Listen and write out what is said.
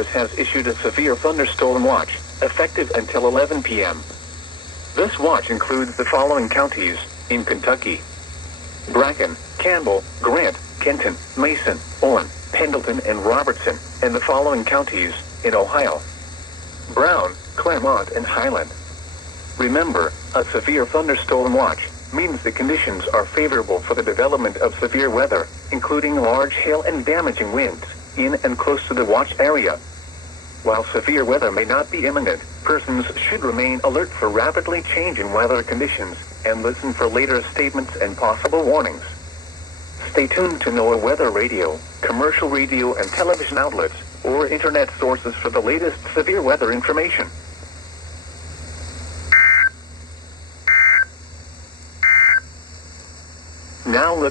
Service has issued a severe thunderstorm watch, effective until 11 p.m. This watch includes the following counties in Kentucky: Bracken, Campbell, Grant, Kenton, Mason, Owen, Pendleton, and Robertson, and the following counties in Ohio: Brown, Claremont, and Highland. Remember, a severe thunderstorm watch means the conditions are favorable for the development of severe weather, including large hail and damaging winds, in and close to the watch area. While severe weather may not be imminent, persons should remain alert for rapidly changing weather conditions and listen for later statements and possible warnings. Stay tuned to NOAA weather radio, commercial radio and television outlets, or internet sources for the latest severe weather information. Now looking